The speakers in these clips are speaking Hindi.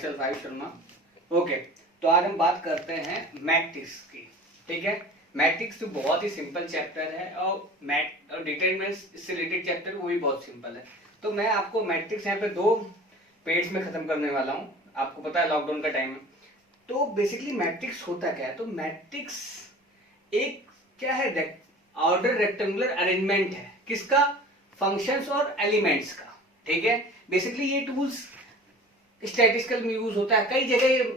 My self Ayush Sharma. Okay, तो आज हम बात करते हैं मैट्रिक्स की। ठीक है, मैट्रिक्स तो बहुत ही सिंपल चैप्टर है और डिटरमिनेंट्स इससे रिलेटेड चैप्टर वो भी बहुत सिंपल है। तो मैं आपको मैट्रिक्स यहाँ पे 2 पेज में खत्म करने वाला हूँ। आपको पता है लॉकडाउन का टाइम है। तो बेसिकली मैट्रिक्स होता क्या है? तो मैट्रिक्स एक क्या है, ऑर्डर रेक्टेंगुलर अरेंजमेंट है। किसका? फंक्शंस और एलिमेंट्स का। ठीक है, बेसिकली ये टूल्स स्टैटिस्टिकल में यूज होता है, कई जगह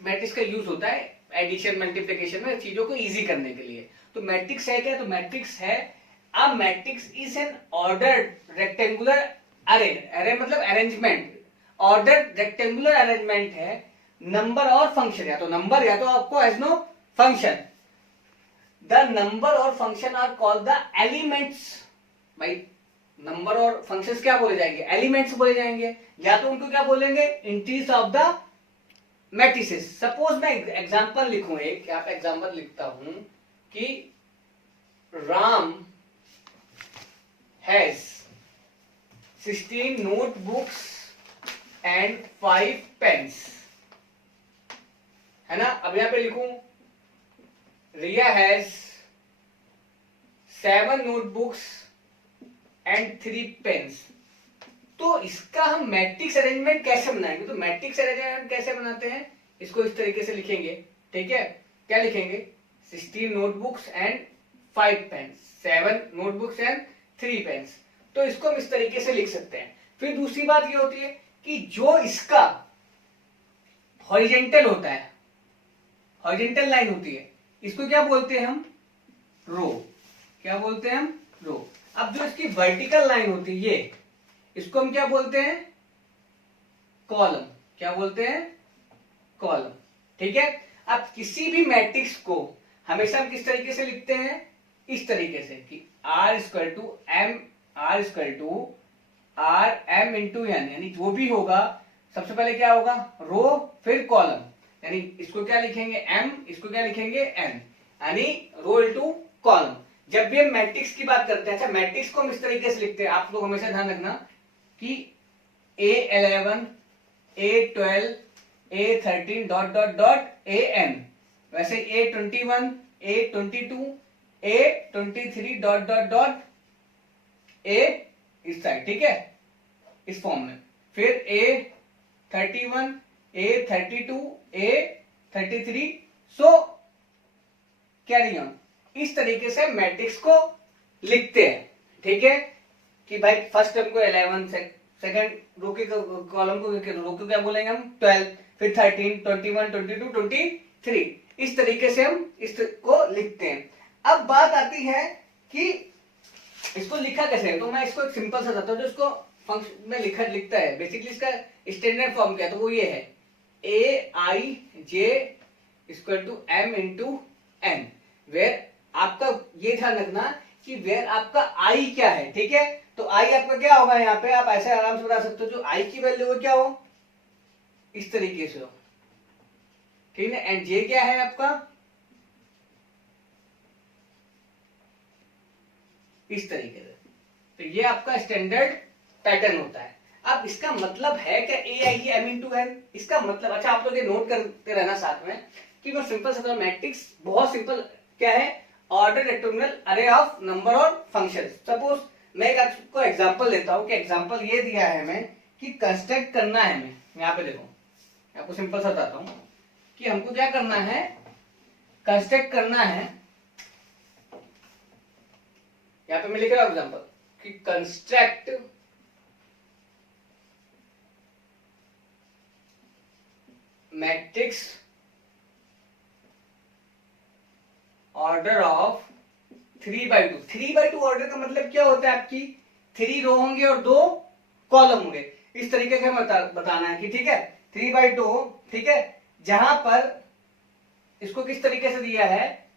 मैट्रिक्स का यूज होता है एडिशन मल्टीप्लिकेशन में, चीजों को इजी करने के लिए। तो मैट्रिक्स है क्या? तो मैट्रिक्स है a matrix is an ordered rectangular अरे मतलब अरेंजमेंट, ऑर्डर्ड रेक्टेंगुलर अरेंजमेंट है। नंबर और फंक्शन, या तो नंबर या तो आपको as no function. The number और function are called the elements. भाई नंबर और फंक्शंस क्या बोले जाएंगे? एलिमेंट्स बोले जाएंगे, या तो उनको क्या बोलेंगे? Entries of the matrices. Suppose मैं एग्जांपल लिखूं, एक यहाँ पे एग्जांपल लिखता हूं कि Ram has 16 notebooks and 5 pens, है ना। अब यहां पे लिखूं Riya has 7 notebooks and 3 pens. तो इसका हम मैट्रिक्स अरेंजमेंट कैसे बनाएंगे? तो मैट्रिक्स अरेंजमेंट कैसे बनाते हैं, इसको इस तरीके से लिखेंगे। ठीक है, क्या लिखेंगे? 16 notebooks and 5 pens, 7 notebooks and 3 pens. तो इसको हम इस तरीके से लिख सकते हैं। फिर दूसरी बात ये होती है कि जो इसका हॉरिजेंटल होता है, हॉरिजेंटल लाइन होती है, इसको क्या बोलते हैं हम? रो। क्या बोलते हैं हम? रो। अब जो इसकी वर्टिकल लाइन होती है ये, इसको हम क्या बोलते हैं? कॉलम। क्या बोलते हैं? कॉलम। ठीक है, अब किसी भी मैट्रिक्स को हमेशा हम किस तरीके से लिखते हैं? इस तरीके से कि R equal to R M into N, यानी जो भी होगा सबसे पहले क्या होगा? रो फिर कॉलम। यानी इसको क्या लिखेंगे? M, इसको क्या लिखेंगे? N, यानी रो इंटू कॉलम। जब भी हम मैट्रिक्स की बात करते हैं, अच्छा मैट्रिक्स को हम इस तरीके से लिखते हैं, आप लोग हमेशा ध्यान रखना कि A11 A12 A13 dot dot dot AN, वैसे A21 A22 A23 dot dot dot A इस साइड। ठीक है, इस फॉर्म में। फिर A31 A32 A33 so carry on. इस तरीके से मैट्रिक्स को लिखते हैं। ठीक है, कि भाई फर्स्ट टर्म को 11, सेकंड रो के कॉलम को रो को क्या बोलेंगे हम? 12, फिर 13, 21, 22, 23। इस तरीके से हम इसको लिखते हैं। अब बात आती है कि इसको लिखा कैसे है। तो मैं इसको एक सिंपल सा बताता हूं, जो इसको फंक्शन में लिखता है। बेसिकली इसका स्टैंडर्ड फॉर्म क्या है? तो वो ये है AIJ equal to M into N, where आपका ये ध्यान रखना कि वेयर आपका आई क्या है। ठीक है, तो आई आपका क्या होगा? यहाँ पे आप ऐसे आराम से बता सकते हो, जो आई की वैल्यू हो क्या हो? इस तरीके से हो। ठीक है, एंड जे क्या है आपका? इस तरीके से। तो ये आपका स्टैंडर्ड पैटर्न होता है। अब इसका मतलब है क्या AI M इंटू एन? इसका मतलब, अच्छा आप लोग ये नोट करते रहना साथ में कि मैं सिंपल सा मैट्रिक्स बहुत सिंपल क्या है? ऑर्डर रेक्टेंगुलर अरे ऑफ नंबर और फंक्शन। सपोज मैं एक आपको एग्जांपल देता हूं कि एग्जांपल ये दिया है हमें कि कंस्ट्रक्ट करना है हमें। यहाँ पे देखो, आपको सिंपल सा बताता हूं कि हमको क्या करना है? कंस्ट्रक्ट करना है। यहाँ पे मैं लिख रहा हूं एग्जांपल कि construct matrix order of 3/2। 3/2 order का मतलब क्या होता है? आपकी 3 रो होंगे और 2 कॉलम होंगे। इस तरीके से बताना है कि ठीक है 3/2। ठीक है, जहां पर इसको किस तरीके से दिया है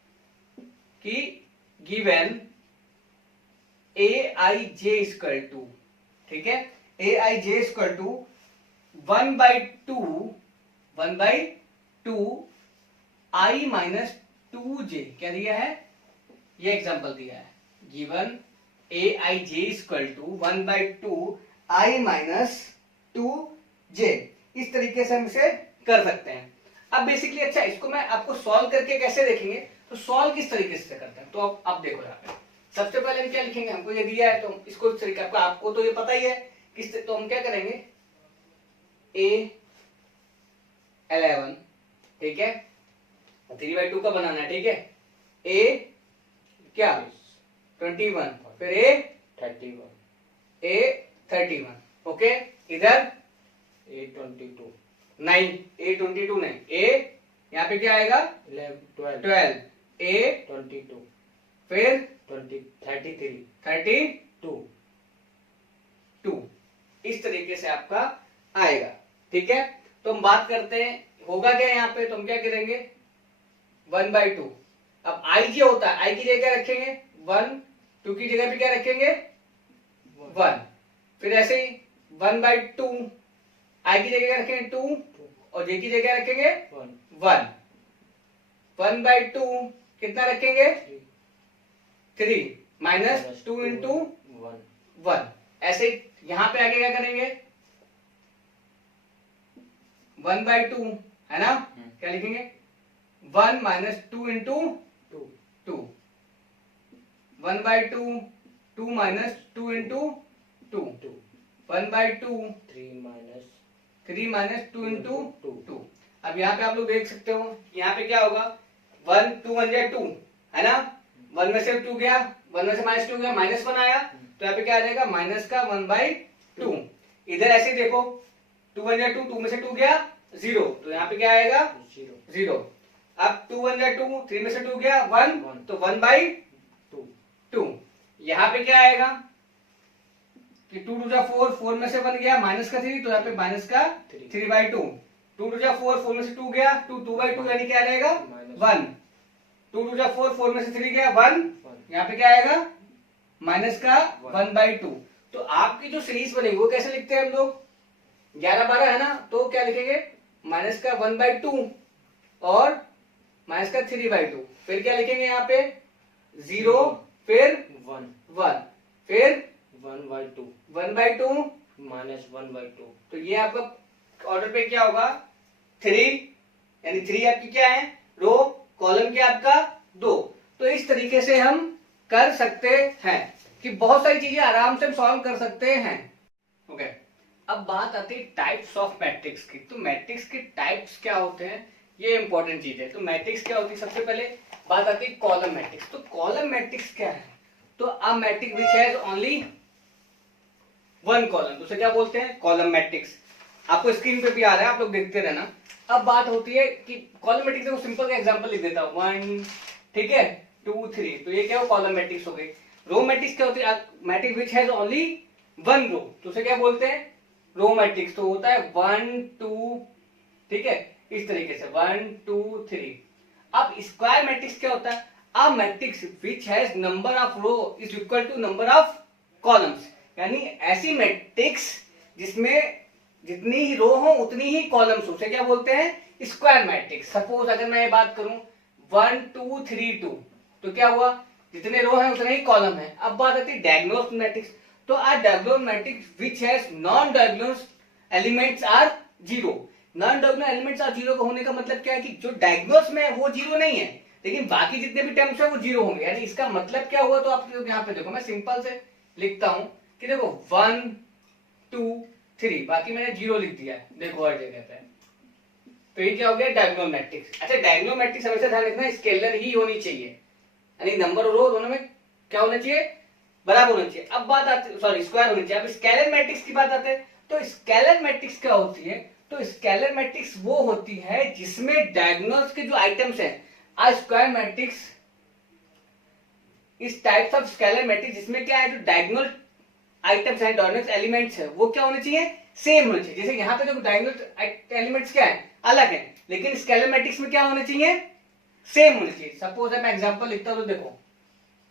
कि गिवन AIJ इक्वल टू, ठीक है, AIJ equal to 1/2 I minus 2J। क्या दिया है? ये एग्जांपल दिया है, given AIJ equal to 1/2 I minus 2J। इस तरीके से हम इसे कर सकते हैं। अब बेसिकली अच्छा इसको मैं आपको सॉल्व करके कैसे देखेंगे, तो सॉल्व किस तरीके से करते हैं, तो अब देखो यहाँ पे सबसे पहले हम क्या लिखेंगे, हमको ये दिया है तो इसको इस तरीके, आपको तो ये पता ही है किस, तो हम क्या करेंगे A11, ठीक है 3/2 का बनाना है, ठीक है A क्या 21, फिर A31, ओके इधर A22 नहीं, A22 नहीं, A यहाँ पे क्या आएगा 12, A22, फिर 32, इस तरीके से आपका आएगा, ठीक है। तो हम बात करते हैं होगा क्या यहाँ पे, तो हम क्या करेंगे 1/2, अब I क्या होता है, I की जगह क्या रखेंगे 1, 2 की जगह पे क्या रखेंगे 1, फिर ऐसे ही 1/2 I की जगह क्या रखेंगे 2 और J की जगह रखेंगे 1, 1/2 कितना रखेंगे 3 माइनस 2 इंटू 1, ऐसे यहां पे आगे क्या करेंगे 1/2 है ना, क्या लिखेंगे 1 minus 2 into 2, 1/2 2 minus 2 into 2, 1/2 3 minus 2 into 2। अब यहाँ पे आप लोग देख सकते हो यहाँ पे क्या होगा 1 2 1 2 है ना, 1 में से 2 गया, 1 में से -2 गया, -1 आया, तो यहाँ पे क्या आ जाएगा माइनस का 1/2। इधर ऐसे देखो 2 1 2, 2 में से 2 गया 0, तो यहाँ पे क्या आएगा 0। अब 2 1 2, 3 में से 2 गया 1, तो 1/2। यहाँ पे क्या आएगा कि 2 2 4, 4 में से 1 गया माइनस का 3, तो यहाँ पे माइनस का 3/2, 2 2 4, 4 में से 2 गया 2/2 यानी क्या आएगा 1, 2 2 4, 4 में से 3 गया 1, यहाँ पे क्या आएगा माइनस का 1/2। तो आपकी जो सीरीज बनेगी वो कैसे लिखते हैं हम लोग 11 12 है ना, तो क्या लिखेंगे माइनस का 1/2 और माइनस का 3/2, फिर क्या लिखेंगे यहाँ पे 0, फिर 1, फिर 1/2 -1/2, तो ये आपका ऑर्डर पे क्या होगा 3, यानी 3 आपकी क्या है रो, कॉलम क्या आपका 2। तो इस तरीके से हम कर सकते हैं कि बहुत सारी चीजें आराम से सॉल्व कर सकते हैं, ओके। अब बात आती है टाइप्स ऑफ मैट्रिक्स की, तो मैट्रिक्स के टाइप्स क्या होते हैं ये इंपॉर्टेंट चीज है। तो मैट्रिक्स क्या होती है, सबसे पहले बात आती है कॉलम मैट्रिक्स। तो कॉलम मैट्रिक्स क्या है, तो अ matrix which has only one column, तो उसे क्या बोलते हैं कॉलम मैट्रिक्स। आपको स्क्रीन पे भी आ रहा है, आप लोग देखते रहना। अब बात होती है कि कॉलम मैट्रिक्स को सिंपल का एग्जांपल लिख देता हूं 1, ठीक है 2 3, तो ये क्या हो कॉलम मैट्रिक्स हो गई। रो मैट्रिक्स क्या होती है, matrix which has only one row, तो उसे क्या बोलते हैं रो मैट्रिक्स। तो होता है 1 2, ठीक है इस तरीके से 1 2 3। अब स्क्वायर मैट्रिक्स क्या होता है, a matrix which has number of row is equal to number of columns, यानी ऐसी मैट्रिक्स जिसमें जितनी ही रो हो उतनी ही कॉलम्स हो, उसे क्या बोलते हैं स्क्वायर मैट्रिक्स। सपोज अगर मैं ये बात करूं 1 2 3 2, तो क्या हुआ जितने रो हैं उतने ही कॉलम है। अब बात आती है डायगोनल मैट्रिक्स, तो a diagonal matrix which has non diagonal elements are 0। Non diagonal elements are 0 का होने का मतलब क्या है कि जो डायगोनल्स में है वो 0 नहीं है, लेकिन बाकी जितने भी टर्म्स है वो 0 होंगे। यानी इसका मतलब क्या हुआ, तो आप यहाँ पे देखो मैं सिंपल से लिखता हूं कि देखो 1 2 3, बाकी मैंने 0 लिख दिया है देखो हर जगह पे, तो ये क्या हो गया डायगोनल मैट्रिक्स। अच्छा डायगोनल मैट्रिक्स हमेशा ध्यान रखना स्केलर ही होनी चाहिए, यानी नंबर और रो दोनों में क्या होना चाहिए बराबर होना चाहिए। अब बात आती सॉरी स्क्वायर होनी चाहिए। अब स्केलर मैट्रिक्स की बात आते हैं, तो स्केलर मैट्रिक्स क्या होती है, तो स्केलर मैट्रिक्स वो होती है जिसमें डायगोनल्स के जो आइटम्स हैं, आ स्क्वायर मैट्रिक्स इस टाइप्स ऑफ स्केलर मैट्रिक्स जिसमें क्या है जो डायगोनल आइटम्स हैं डायगोनल एलिमेंट्स है वो क्या होने चाहिए सेम होने चाहिए। जैसे यहाँ पे जो डायगोनल एलिमेंट्स क्या है अलग है, लेकिन स्केलर मैट्रिक्स में क्या होने चाहिए सेम होने चाहिए। सपोज मैं एग्जांपल लिखता हूं तो देखो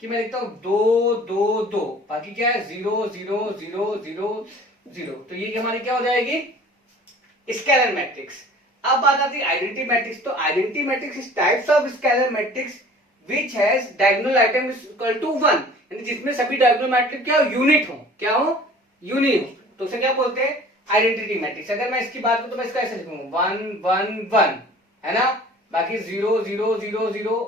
कि मैं लिखता हूं 2 2 2, बाकी क्या है 0 0 0 0 0, तो ये हमारी क्या हो जाएगी स्केलर मैट्रिक्स। अब बात आती है आइडेंटिटी मैट्रिक्स, तो identity matrix is types of scalar matrix which has diagonal item is equal to 1, यानी जिसमें सभी डायगोनल मैट्रिक्स क्या हो यूनिट हो, क्या हो यूनिट हो, तो उसे क्या बोलते हैं आइडेंटिटी मैट्रिक्स। अगर मैं इसकी बात करूं तो मैं इसका ऐसे लिखूंगा 1 1 1, है ना, बाकी 0 0 0 0,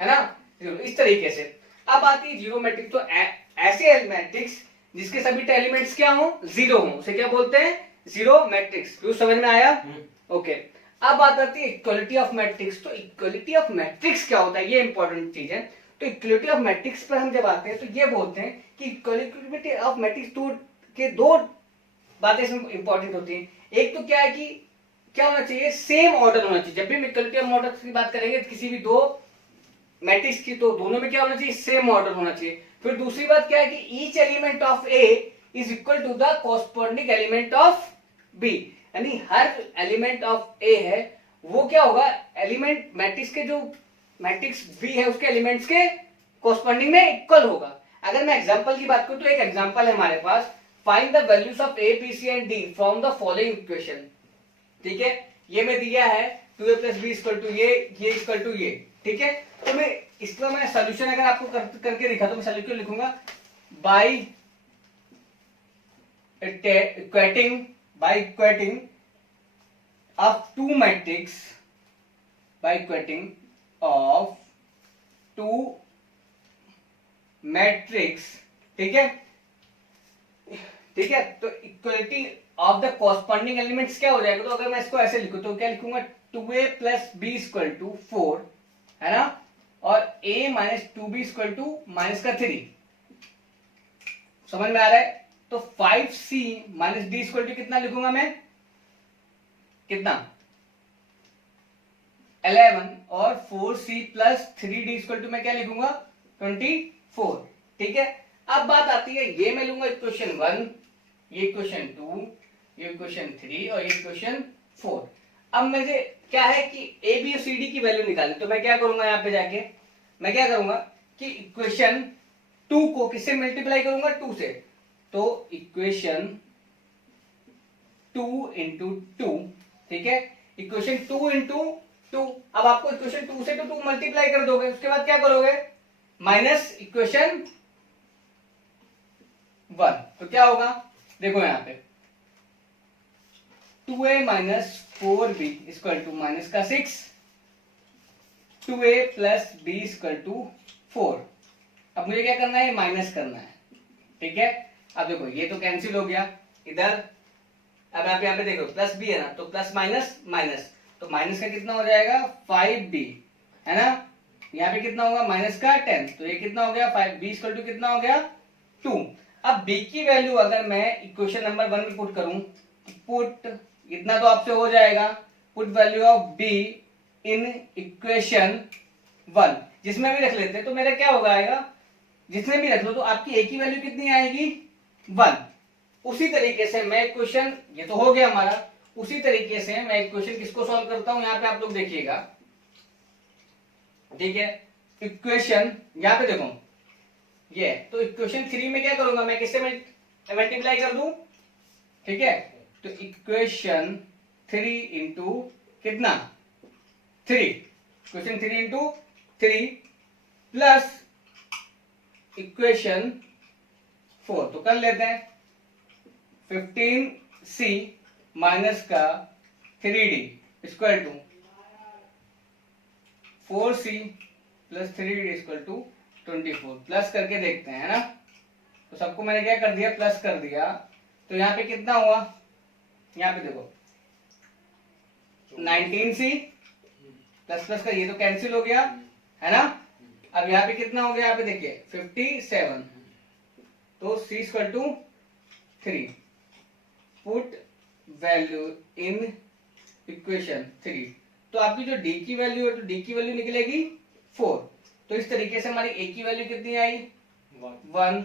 है ना, 0, इस तरीके से। अब आती है जीरो मैट्रिक्स, तो ऐसे मैट्रिक्स जिसके सभी एलिमेंट्स क्या हो, जीरो हो, उसे क्या बोलते हैं, जीरो मैट्रिक्स। क्यों, समझ में आया? ओके। अब बात आती है इक्वलिटी ऑफ मैट्रिक्स। तो इक्वलिटी ऑफ मैट्रिक्स क्या होता है, ये इंपॉर्टेंट चीज है। तो इक्वलिटी ऑफ मैट्रिक्स पर हम जब आते हैं तो ये बोलते हैं कि इक्वलिटी ऑफ मैट्रिक्स के दो बातें इसमें इंपॉर्टेंट होती हैं। एक तो क्या है कि क्या होना चाहिए, सेम ऑर्डर होना चाहिए। जब भी हम इक्वलिटी ऑफ मैट्रिक्स की बात करेंगे किसी भी दो मैट्रिक्स की, तो दोनों में क्या होना चाहिए, सेम ऑर्डर होना चाहिए। फिर दूसरी बात क्या है कि each element of A is equal to the corresponding element of B, यानी हर एलिमेंट ऑफ ए है वो क्या होगा, एलिमेंट मैट्रिक्स के जो मैट्रिक्स बी है उसके एलिमेंट्स के कॉरस्पॉन्डिंग में इक्वल होगा। अगर मैं एग्जांपल की बात करूं तो एक एग्जांपल है हमारे पास, find the values of A B C and D from the following equation. ठीक है, ये मैं दिया है 2a + b = ये इक्वल टू ये। ठीक है, तो मैं इसका मैं सॉल्यूशन अगर आपको करके दिखा तो मैं सॉल्यूशन लिखूंगा by equating of two matrix, by equating of two matrix. ठीक है, ठीक है, तो equality of the corresponding elements क्या हो जाएगा, तो अगर मैं इसको ऐसे लिखूं तो क्या लिखूंगा 2a + b = 4, है ना, और a - 2b = -3। समझ में आ रहा है? तो 5c - d = कितना लिखूंगा मैं, कितना 11, और 4c + 3d = मैं क्या लिखूंगा 24। ठीक है, अब बात आती है, ये मैं लूंगा इक्वेशन 1, ये इक्वेशन 2, ये इक्वेशन 3 और ये इक्वेशन 4। अब मुझे क्या है कि ए बी और सी डी की वैल्यू निकालनी, तो मैं क्या करूंगा, यहाँ पे जाके मैं क्या करूंगा कि इक्वेशन 2 को किससे मल्टीप्लाई करूंगा, 2 से। तो इक्वेशन 2 × 2, ठीक है, इक्वेशन 2 × 2। अब आपको इक्वेशन 2 से तो 2 मल्टीप्लाई कर दोगे, उसके बाद क्या करोगे, माइनस इक्वेशन 1, तो क्या होगा, देखो यहाँ पे 2a - 4b = -6, 2a + b = 4। अब मुझे क्या करना है, माइनस करना है। ठीक है, अब देखो ये तो कैंसिल हो गया इधर। अब आप यहाँ पे देखो प्लस b है ना, तो प्लस माइनस माइनस, तो माइनस का कितना हो जाएगा 5b, है ना, यहाँ पे कितना होगा माइनस का 10, तो ये कितना हो गया 5b = कितना हो गया 2। अब b की वैल्यू अगर मैं इक्वेशन नंबर 1 में पुट करूं, पुट इतना तो आपसे हो जाएगा, put value of b in equation 1, जिसमें भी रख लेते हैं तो मेरा क्या होगा आएगा, जिसमें भी रख लो तो आपकी a की वैल्यू कितनी आएगी 1। उसी तरीके से मैं इक्वेशन, ये तो हो गया हमारा, उसी तरीके से मैं इक्वेशन किसको सॉल्व करता हूं, यहाँ पे आप लोग देखिएगा। ठीक है, इक्वेशन यहाँ पे देखो ये, तो इक्वेशन 3 में क्या करूंगा मैं, किससे मल्टीप्लाई कर दूं। ठीक है, तो इक्वेशन 3 × कितना 3, इक्वेशन 3 × 3 प्लस इक्वेशन 4, तो कर लेते हैं 15c माइनस का 3d = 4c + 3d = 24। प्लस करके देखते हैं, है ना, तो सबको मैंने क्या कर दिया, प्लस कर दिया, तो यहाँ पे कितना हुआ, यहाँ पे देखो 19c प्लस प्लस का ये तो कैंसिल हो गया, है ना। अब यहाँ पे कितना हो गया, यहाँ पे देखिए 57, तो c = 3, put value in equation 3, तो आपकी जो d की वैल्यू है तो d की वैल्यू निकलेगी 4। तो इस तरीके से हमारी a की वैल्यू कितनी आई 1,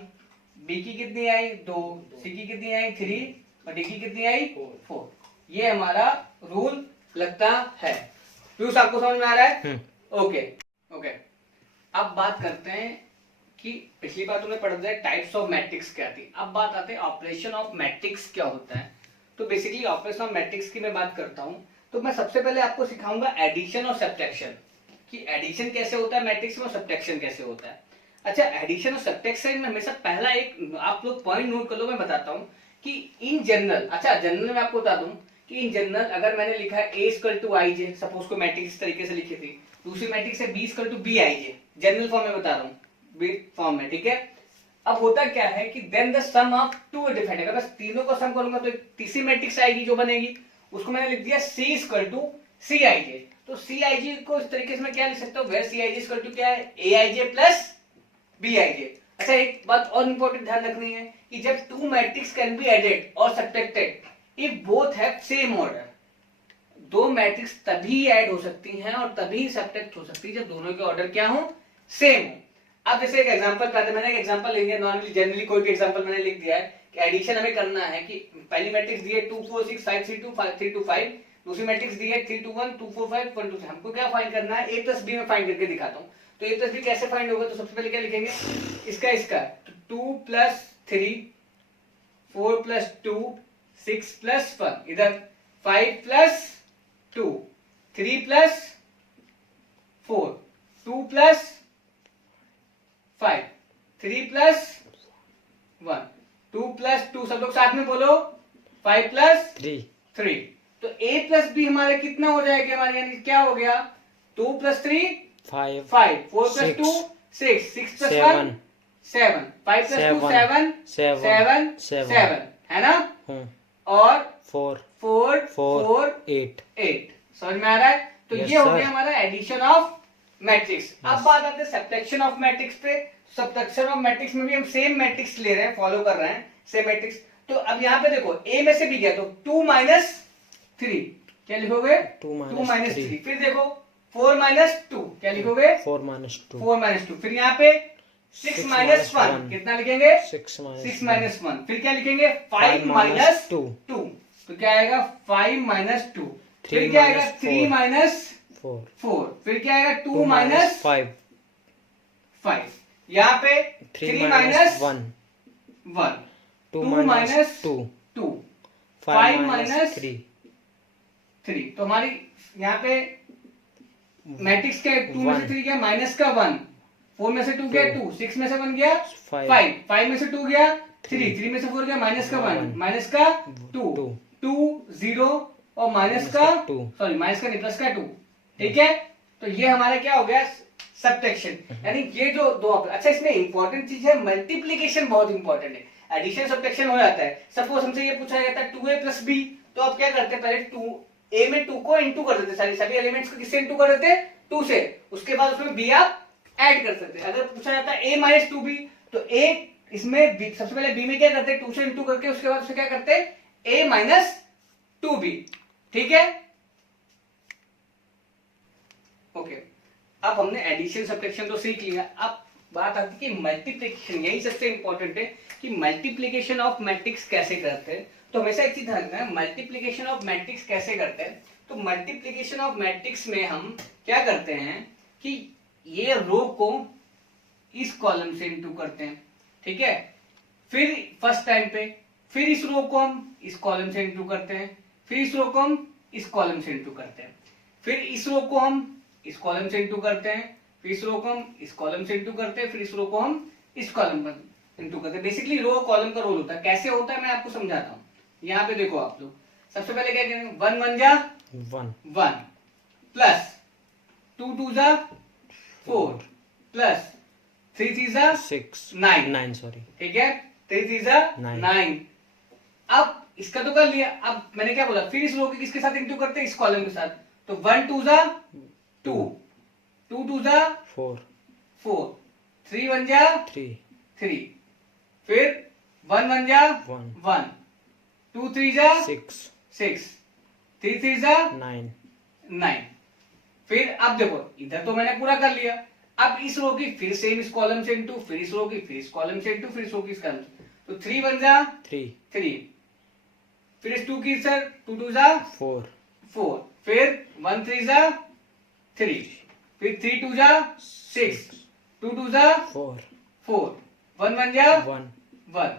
b की कितनी आई 2, c की कितनी आई 3 और d की कितनी आई 4। ये हमारा रूल लगता है। प्लस आपको समझ में आ रहा है? ओके ओके, अब बात करते हैं कि पिछली बार तुमने पढ़ा था टाइप्स ऑफ मैट्रिक्स क्या थी, अब बात आते हैं ऑपरेशन ऑफ मैट्रिक्स क्या होता है। तो बेसिकली ऑपरेशन ऑफ मैट्रिक्स की मैं बात करता हूं, तो मैं सबसे पहले आपको सिखाऊंगा एडिशन और सब्ट्रैक्शन, कि एडिशन कैसे होता है मैट्रिक्स में और सब्ट्रैक्शन कैसे होता है। अच्छा, एडिशन और सब्ट्रैक्शन में हमेशा पहला एक आप लोग पॉइंट नोट कर लो, मैं बताता हूं कि इन जनरल, अच्छा जनरल में आपको बता दूं कि इन जनरल अगर मैंने लिखा है A equal to I J, suppose को मैट्रिक्स इस तरीके से लिखी थी, दूसरी मैट्रिक्स है B equal to B I J, general form में बता रहा हूँ, बी फॉर्म में, ठीक है। अब होता क्या है कि then the sum of two defined, अगर बस तीनों को सम करूंगा तो एक तीसरी मैट्रिक्स आएगी जो बनेगी, उसको मैंने लिख दिया सी इक्वल टू सी आई जे। तो सी आई जे को इस तरीके से मैं क्या लिख सकता हूँ, where C I J equal to क्या है, ए आई जे प्लस बी आई जे। अच्छा एक बात और इंपॉर्टेंट ध्यान रखनी है कि जब two matrix can be added और subtracted if both have same order, दो मैट्रिक्स तभी ऐड हो सकती हैं और तभी सब्ट्रैक्ट हो सकती है जब दोनों के ऑर्डर क्या हो, सेम हो। अब जैसे एक एग्जांपल करते हैं, मैंने एक एग्जांपल ले लिया, नॉर्मली जनरली कोई भी एग्जांपल मैंने लिख दिया है कि एडिशन हमें करना है कि पहली मैट्रिक्स दी है 2 4 6 5 3 2 5 3 2 5, दूसरी मैट्रिक्स दी है 3 2 1 2 4 5 1 2 3। हमको क्या फाइंड करना है, a प्लस बी में फाइंड करके दिखाता हूँ। तो a प्लस बी कैसे फाइंड होगा, तो सबसे पहले क्या लिखेंगे, इसका 2 प्लस 3 4 प्लस 2 6 प्लस 1, इधर 5 plus 2 3 plus 4 2 plus 5 3 plus 1 2 plus 2, सब लोग साथ में बोलो, 5 प्लस 3। तो a प्लस बी हमारे कितना हो जाएगा, हमारे यानी क्या हो गया, 2 प्लस 3 5 4 प्लस 2 6 6 प्लस 1 7 5 प्लस 2 7 7 है ना, और 4 4 8 समझ में आ रहा है। तो ये हो गया हमारा एडिशन ऑफ मैट्रिक्स। अब बात आते हैं सब्ट्रैक्शन ऑफ मैट्रिक्स पे। सब्ट्रैक्शन ऑफ मैट्रिक्स में भी हम सेम मैट्रिक्स ले रहे हैं, फॉलो कर रहे हैं सेम मैट्रिक्स। तो अब यहाँ पे देखो a में से भी गया तो 2 माइनस 3 क्या लिखोगे, 2 माइनस 3। फिर देखो 4 माइनस 2 क्या लिखोगे, 4 माइनस 2। फिर यहाँ पे 6 माइनस 1 कितना लिखेंगे, 6 माइनस 1। फिर क्या लिखेंगे, 5 माइनस 2। तो क्या आएगा, 5 माइनस 2। फिर क्या आएगा, 3 माइनस 4। फिर क्या आएगा, 2 माइनस 5। यहाँ पे 3 माइनस 1 2 माइनस 2 5 माइनस 3। तो हमारी यहाँ पे मैट्रिक्स के 2 में से 3 गया, माइनस का 1, 4 में से 2 गया 2, 6 में से 1 गया 5 में से 2 गया 3 में से 4 गया, माइनस का 1 माइनस का 2 0 और माइनस का माइनस का नहीं, प्लस का 2। ठीक है, तो ये हमारा क्या हो गया, सब्ट्रैक्शन। यानी ये जो दो, अच्छा इसमें इंपॉर्टेंट चीज है मल्टीप्लीकेशन, बहुत इंपॉर्टेंट है। एडिशन सब्ट्रैक्शन हो जाता है, सपोज हमसे ये पूछा जाता है 2a प्लस b, तो आप क्या करते हैं, पहले a में 2 को इंटू कर देते, सभी एलिमेंट्स को किससे इंटू कर देते, 2 से, उसके बाद उसमें b आप ऐड कर सकते हैं। अगर पूछा जाता है a माइनस 2b, तो a इसमें सबसे पहले b में क्या करते हैं, 2 से इंटू करके उसके बाद उसे क्या करते हैं, a माइनस 2b। ठीक है, ओके। अब हमने एडिशन सब्ट्रैक्शन तो सीख लिया, अब बात आती है कि मल्टीप्लिकेशन, यही सबसे इंपॉर्टेंट है कि मल्टीप्लिकेशन ऑफ मैट्रिक्स कैसे करते हैं। तो हमेशा एक चीज ध्यान रखना है, मल्टीप्लिकेशन ऑफ मैट्रिक्स कैसे करते हैं। तो मल्टीप्लिकेशन ऑफ मैट्रिक्स में हम क्या करते हैं कि ये रो को इस कॉलम से इंटू करते हैं, ठीक है, फिर फर्स्ट टाइम पे, फिर इस रो को हम इस कॉलम से इंटू करते हैं, फिर इस रो को हम इस कॉलम से इंटू करते हैं, फिर इस रो को हम इस कॉलम से इंटू करते हैं, फिर इस रो को हम इस कॉलम से इंटू करते हैं, फिर इस रो को हम इस कॉलम पर इंटू करते हैं। बेसिकली रो कॉलम का रोल होता है। कैसे होता है मैं आपको समझाता हूँ। यहाँ पे देखो आप लोग, सबसे पहले क्या करेंगे, 1 1 जा 1 प्लस 2 2 जा 4 प्लस 3 3 जा 9, ठीक है, 3 3 जा 9। अब इसका तो कर लिया, अब मैंने क्या बोला, फिर इस रो के किसके साथ इंटू करते हैं, इस कॉलम के साथ। तो 1 2 जा 2 2 2 जा 4 3 1 जा 3, फिर 1 1 जा 1 2 3 जा 6 3 3 जा 9। फिर अब देखो इधर तो मैंने पूरा कर लिया, अब इस रो की फिर सेम इस कॉलम से इंटू, फिर इस रो की फिर इस कॉलम से इंटू, फिर इस रो की इस कॉलम से। तो 3 1 जा 3, फिर इस 2 की सर 2 2 जा 4, फिर 1 3 जा 3, फिर 3 2 जा 6, 2 2 जा 4, 1 1 जा 1,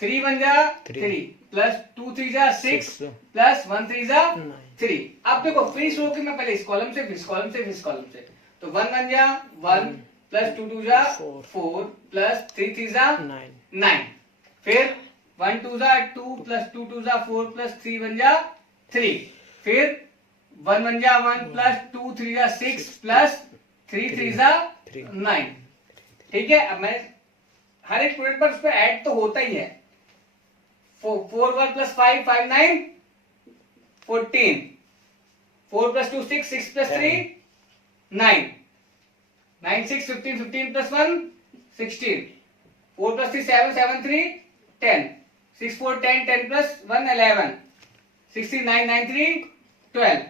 3 1 जा 3, प्लस 2 3 जा 6, प्लस 1 3 जा 3। अब देखो फिर इस रो की मैं पहले इस कॉलम से, फिर इस कॉलम से, फिर इस कॉलम से। तो 1 1 जा 1, प्लस 2 2 जा 4, प्लस 3 3 जा 9, फिर 1 2 जा 2 प्लस 2 2 जा 4 प्लस 3 1 जा 3, फिर 1 1 जा 1 प्लस 2 3 जा 6 प्लस 3 3 जा 9। ठीक है, अब मैं हर एक स्टूडेंट पर उस पर ऐड तो होता ही है। 4 1 plus 5 5 9 14, 4 plus 2 6 6 plus 3 9, 9 6 15 15 plus 1 16, 4 plus 3 7 7 3 10, 6 4 10 10 plus 1 11, 16 9 9 3 12,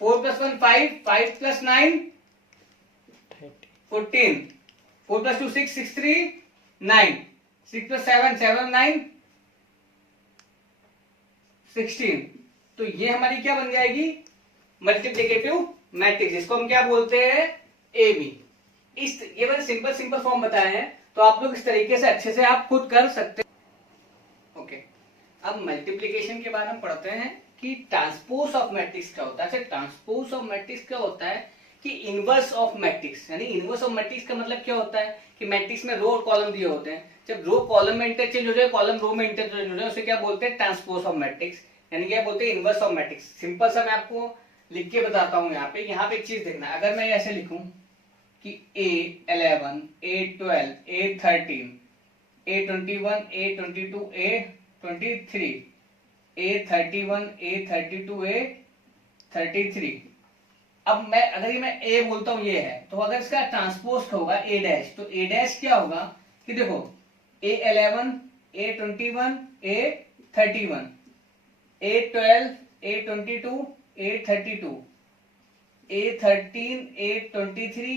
4 plus 1 5 5 plus 9 14, 4 plus 2 6 6 3 9, 6 plus 7 7 9 16। तो ये हमारी क्या बन जाएगी, मल्टीप्लिकेटिव मैट्रिक्स, जिसको हम क्या बोलते हैं, ए बी। इस ये मैंने सिंपल सिंपल फॉर्म बताया है, तो आप लोग इस तरीके से अच्छे से आप खुद कर सकते हैं। ओके, अब मल्टीप्लिकेशन के बाद हम पढ़ते हैं कि ट्रांसपोज ऑफ मैट्रिक्स क्या होता है। अच्छा, ट्रांसपोज ऑफ मैट्रिक्स क्या होता है कि इनवर्स ऑफ मैट्रिक्स, यानी इनवर्स ऑफ मैट्रिक्स का मतलब क्या होता है कि मैट्रिक्स में रो और कॉलम दिए होते हैं, जब रो कॉलम में इंटरचेंज हो जाए, कॉलम रो में इंटरचेंज हो जाए, उसे क्या बोलते हैं, ट्रांसपोज ऑफ मैट्रिक्स, यानी क्या बोलते हैं, इनवर्स ऑफ मैट्रिक्स। सिंपल सा मैं आपको लिख के बताता हूँ। यहाँ पे एक चीज देखना, अगर मैं ऐसे लिखूं कि A11 A12 A13 A21 A22 A23 A31 A32 A33, अब मैं अगर ये मैं A बोलता हूं ये है, तो अगर इसका ट्रांसपोज होगा A डैश, तो A डैश क्या होगा कि देखो A11 A21 A31 A12 A22 A32 A13 A23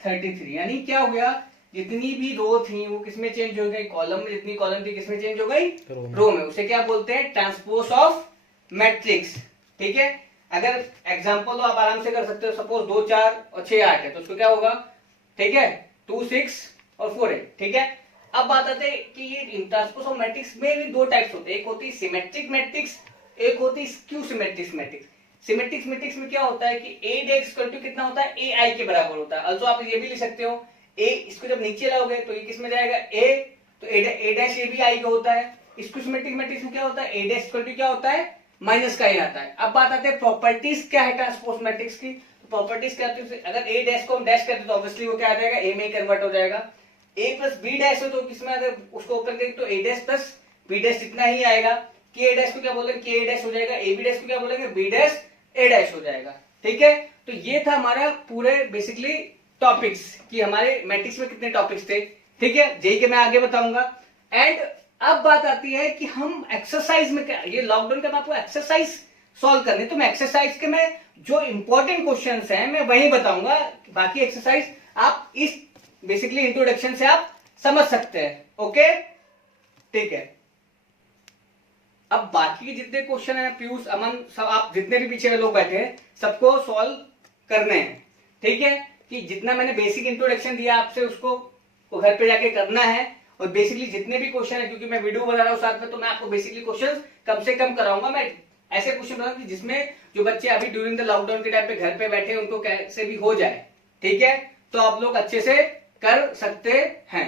A33, यानी क्या हो गया, जितनी भी रो थी वो किसमें चेंज हो गई, कॉलम में, जितनी कॉलम थी किसमें चेंज हो गई, रो में। उसे क्या बोलते हैं, ट्रांसपोज ऑफ मैट्रिक्स। ठीक है, अगर एग्जांपल तो आप आराम से कर सकते हो, सपोज 2 4 और 6 8 है, तो उसको क्या होगा, ठीक है, 2 6 और 4 8। ठीक है, अब बात आते हैं कि ये ट्रांसपोज ऑफ मैट्रिक्स में भी दो टाइप्स होते हैं, एक होती है सिमेट्रिक मैट्रिक्स, एक होती है skew symmetric matrix. Symmetric matrix में क्या होता है कि ए डेक्स इक्वल टू कितना होता है, ए आई के बराबर होता है। also आप ये भी लिख सकते हो, ए इसको जब नीचे लाओगे तो ये किसमें जाएगा, ए, तो ए डैश ए भी आई का होता है। स्क्यू सिमेट्रिक मैट्रिक्स में क्या होता है, ए डैश इक्वल टू क्या होता है, माइनस का ही आता है। अब बात आते हैं प्रॉपर्टीज क्या है ट्रांसपोज मैट्रिक्स की, तो प्रॉपर्टीज क्या होती है, अगर ए डैश को हम डैश करते तो ऑब्वियसली वो क्या आ जाएगा, ए में ही कन्वर्ट हो जाएगा। ए प्लस बी डैश हो तो किसमें, अगर उसको ओपन करेंगे तो ए डैश प्लस बी डैश जितना ही आएगा। के ए डैश को क्या बोलेंगे, के ए डैश हो जाएगा, ए बी डैश को क्या बोलेंगे, बी डैश ए डैश हो जाएगा। ठीक है, तो ये था हमारा पूरे बेसिकली टॉपिक्स कि हमारे मैट्रिक्स में कितने टॉपिक्स थे। ठीक है, जेई के मैं आगे बताऊंगा। एंड अब बात आती है कि हम एक्सरसाइज में क्या, ये लॉकडाउन का मैं आपको एक्सरसाइज सॉल्व करने, तो मैं एक्सरसाइज के में जो इंपॉर्टेंट क्वेश्चंस हैं मैं वही बताऊंगा, बाकी एक्सरसाइज आप इस बेसिकली इंट्रोडक्शन से आप समझ सकते हैं। ओके, ठीक है, अब बाकी के जितने क्वेश्चन है पीयूष अमन सब आप जितने भी पीछे लोग बैठे हैं सबको सॉल्व करने हैं। ठीक है, कि जितना मैंने बेसिक इंट्रोडक्शन दिया आपसे उसको घर पे जाके करना है, और बेसिकली जितने भी क्वेश्चन है, क्योंकि मैं वीडियो बना रहा हूँ साथ में, तो मैं आपको बेसिकली क्वेश्चन कम से कम कराऊंगा। मैं ऐसे क्वेश्चन बनाऊंगा जिसमें जो बच्चे अभी ड्यूरिंग द लॉकडाउन के टाइम पे घर पे बैठे उनको कैसे भी हो जाए। ठीक है, तो आप लोग अच्छे से कर सकते हैं।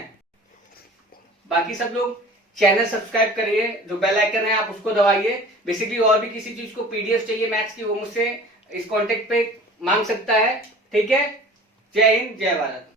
बाकी सब लोग चैनल सब्सक्राइब करिए, जो बेल आइकन है आप उसको दबाइए। बेसिकली और भी किसी चीज को पीडीएफ चाहिए मैथ्स की, वो मुझसे इस कांटेक्ट पे मांग सकता है। ठीक है, जय हिंद जय भारत।